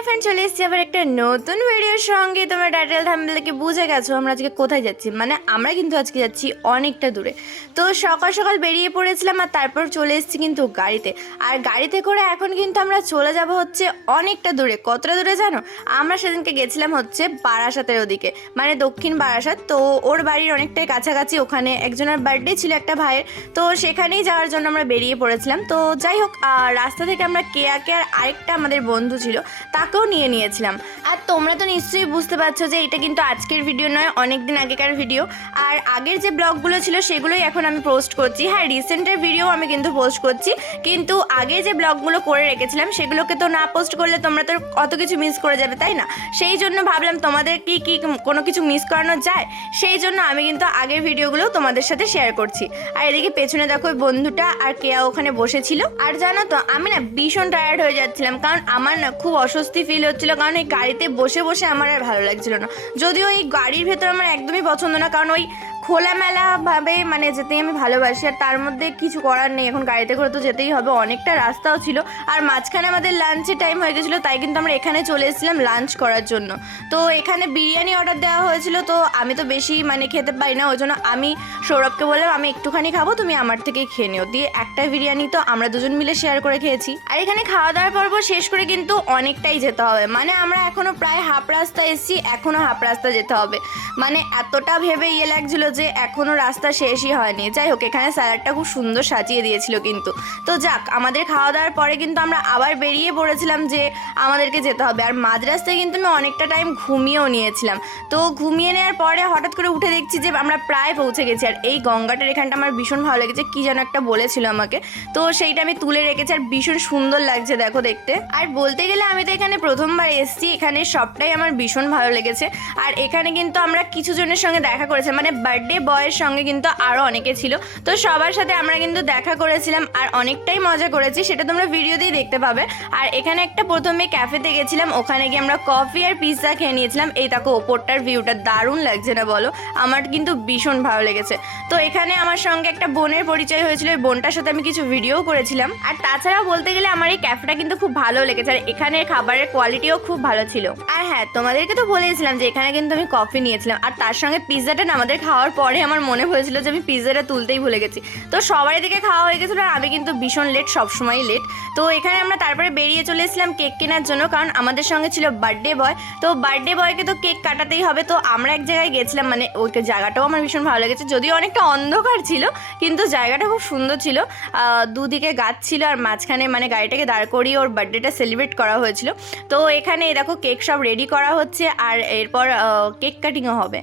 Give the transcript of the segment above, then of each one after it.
Hi friend, চলে এসেছি আবার একটা নতুন ভিডিওর সঙ্গে। তোমরা টাইটেল থাম্বনেল দেখে বুঝে গেছো আমরা আজকে কোথায় যাচ্ছি। মানে আমরা কিন্তু আজকে যাচ্ছি অনেকটা দূরে। তো সকাল সকাল বেরিয়ে পড়েছিলাম আর তারপর চলে এসেছি কিন্তু গাড়িতে। আর গাড়িতে করে এখন কিন্তু আমরা চলে যাব হচ্ছে অনেকটা দূরে। কতটা দূরে জানো? আমরা সেদিনকে গেছিলাম হচ্ছে বারাসাতের ওদিকে, মানে দক্ষিণ বারাসাত। তো ওর বাড়ির অনেকটাই কাছাকাছি, ওখানে একজনের বার্থডে ছিল একটা ভাইয়ের, তো সেখানেই যাওয়ার জন্য আমরা বেরিয়ে পড়েছিলাম। তো যাই হোক, রাস্তা থেকে আমরা কেয়াকে আর আরেকটা আমাদের বন্ধু ছিল তাকেও নিয়েছিলাম। আর তোমরা তো নিশ্চয়ই বুঝতে পারছো যে এটা কিন্তু আজকের ভিডিও নয়, অনেক দিন আগেকার ভিডিও। আর আগের যে ব্লগগুলো ছিল সেগুলোই এখন আমি পোস্ট করছি। হ্যাঁ, রিসেন্টের ভিডিও আমি কিন্তু পোস্ট করছি, কিন্তু আগে যে ব্লগগুলো করে রেখেছিলাম সেগুলোকে তো না পোস্ট করলে তোমরা তো কত কিছু মিস করে যাবে, তাই না? সেই জন্য ভাবলাম তোমাদের কি কোনো কিছু মিস করানো যায়, সেই জন্য আমি কিন্তু আগের ভিডিওগুলো তোমাদের সাথে শেয়ার করছি। আর এদিকে পেছনে দেখো ওই বন্ধুটা আর কেয়া ওখানে বসেছিল। আর জানো তো, আমি না ভীষণ টায়ার্ড হয়ে যাচ্ছিলাম, কারণ আমার না খুব অস্বস্তি ফিল হচ্ছিল, কারণ এই গাড়িতে বসে বসে আমার আর ভালো লাগছিল না। যদিও এই গাড়ির ভেতর আমার একদমই পছন্দ না, কারণ ওই খোলামেলাভাবে মানে যেতেই আমি ভালোবাসি। আর তার মধ্যে কিছু করার নেই, এখন গাড়িতে করে তো যেতেই হবে, অনেকটা রাস্তাও ছিল। আর মাঝখানে আমাদের লাঞ্চের টাইম হয়ে গেছিলো, তাই কিন্তু আমরা এখানে চলে এসেছিলাম লাঞ্চ করার জন্য। তো এখানে বিরিয়ানি অর্ডার দেওয়া হয়েছিল, তো আমি তো বেশি মানে খেতে পারি না, ওই জন্য আমি সৌরভকে বললাম আমি একটুখানি খাবো, তুমি আমার থেকেই খেয়ে নিও। দিয়ে একটা বিরিয়ানি তো আমরা দুজন মিলে শেয়ার করে খেয়েছি। আর এখানে খাওয়া দাওয়ার পর্ব শেষ করে কিন্তু অনেকটাই যেতে হবে, মানে আমরা এখনো প্রায় হাফ রাস্তা এসেছি, এখনো হাফ রাস্তা যেতে হবে। মানে এতটা ভেবে লাগছিল যে এখনো রাস্তা শেষই হয়নি। যাই হোক, এখানে স্যালাডটা খুব সুন্দর সাজিয়ে দিয়েছিল কিন্তু। তো যাক, আমাদের খাওয়া দাওয়ার পরে কিন্তু আমরা আবার বেরিয়ে পড়েছিলাম যে আমাদেরকে যেতে হবে। আর মাঝ রাস্তায় কিন্তু আমি অনেকটা টাইম ঘুমিয়েও নিয়েছিলাম। তো ঘুমিয়ে নেওয়ার পরে হঠাৎ করে উঠে দেখছি যে আমরা প্রায় পৌঁছে গেছি। আর এই গঙ্গাটার এখানটা আমার ভীষণ ভালো লেগেছে, কি যেন একটা বলেছিল আমাকে, তো সেইটা আমি তুলে রেখেছি। আর ভীষণ সুন্দর লাগছে দেখো দেখতে। আর বলতে গেলে আমি তো এখানে প্রথমবার এসেছি, এখানে সবটাই আমার ভীষণ ভালো লেগেছে। আর এখানে কিন্তু আমরা কিছু জনের সঙ্গে দেখা করেছি, মানে বার্থডে বয়ের সঙ্গে কিন্তু আরও অনেকে ছিল, তো সবার সাথে আমরা কিন্তু দেখা করেছিলাম আর অনেকটাই মজা করেছি, সেটা তোমরা ভিডিওতেই দেখতে পাবে। আর এখানে একটা প্রথমে ক্যাফেতে গেছিলাম, ওখানে গিয়ে আমরা কফি আর পিৎজা খেয়ে নিয়েছিলাম। এই দেখো ওপরটার ভিউটা দারুণ লাগছে না বলো? আমার কিন্তু ভীষণ ভালো লেগেছে। তো এখানে আমার সঙ্গে একটা বোনের পরিচয় হয়েছিল, ওই বোনটার সাথে আমি কিছু ভিডিও করেছিলাম। আর তাছাড়াও বলতে গেলে আমার এই ক্যাফেটা কিন্তু খুব ভালো লেগেছে, আর এখানে খাবারের কোয়ালিটিও খুব ভালো ছিল। আর হ্যাঁ, তোমাদেরকে তো বলেছিলাম যে এখানে কিন্তু আমি কফি নিয়েছিলাম, আর তার সঙ্গে পিৎজাটা না আমাদের খাওয়ার পরে আমার মনে হয়েছিল যে আমি পিৎজাটা তুলতেই ভুলে গেছি। তো সবারই দিকে খাওয়া হয়ে গেছিলো, আর আমি কিন্তু ভীষণ লেট, সবসময় লেট। তো এখানে আমরা তারপরে বেরিয়ে চলে এসেছিলাম কেক কেনার জন্য, কারণ আমাদের সঙ্গে ছিল বার্থডে বয়। তো বার্থডে বয়কে তো কেক কাটাতেই হবে। তো আমরা এক জায়গায় গেছিলাম, মানে ওই জায়গাটাও আমার ভীষণ ভালো লেগেছে, যদিও অনেকটা অন্ধকার ছিল, কিন্তু জায়গাটা খুব সুন্দর ছিল। দুদিকে গাছ ছিল, আর মাঝখানে মানে গাড়িটাকে দাঁড় করিয়ে ওর বার্থডেটা সেলিব্রেট করা হয়েছিল। তো এখানে দেখো কেক সব রেডি করা হচ্ছে, আর এরপর কেক কাটিংও হবে।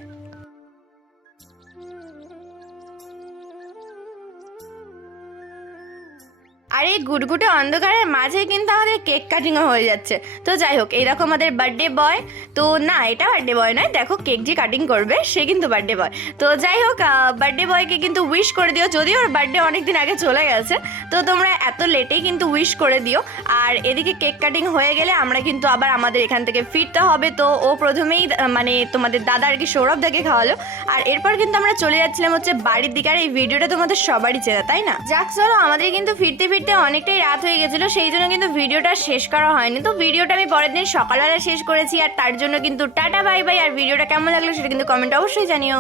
আর এই গুটগুটে অন্ধকারের মাঝে কিন্তু আমাদের কেক কাটিংও হয়ে যাচ্ছে। তো যাই হোক, এইরকম আমাদের বার্থডে বয়, তো না এটা বার্থডে বয় নয়, দেখো কেক যে কাটিং করবে সে কিন্তু বার্থডে বয়। তো যাই হোক, বার্থডে বয়কে কিন্তু উইশ করে দিও, যদিও ওর বার্থডে অনেক দিন আগে চলে গেছে, তো তোমরা এত লেটেই কিন্তু উইশ করে দিও। আর এদিকে কেক কাটিং হয়ে গেলে আমরা কিন্তু আবার আমাদের এখান থেকে ফিরতে হবে। তো ও প্রথমেই মানে তোমাদের দাদা আর কি সৌরভ দাকে খাওয়ালো, আর এরপর কিন্তু আমরা চলে যাচ্ছিলাম হচ্ছে বাড়ির দিকে। আর এই ভিডিওটা তোমাদের সবারই চেনা, তাই না? যাক চলো, আমাদের কিন্তু ফিরতে অনেকটাই রাত হয়ে গেছিলো, সেই জন্য কিন্তু ভিডিওটা শেষ করা হয়নি। তো ভিডিওটা আমি পরের দিন সকালবেলা শেষ করেছি, আর তার জন্য কিন্তু টাটা বাই বাই। আর ভিডিওটা কেমন লাগলো সেটা কিন্তু কমেন্টে অবশ্যই জানিও।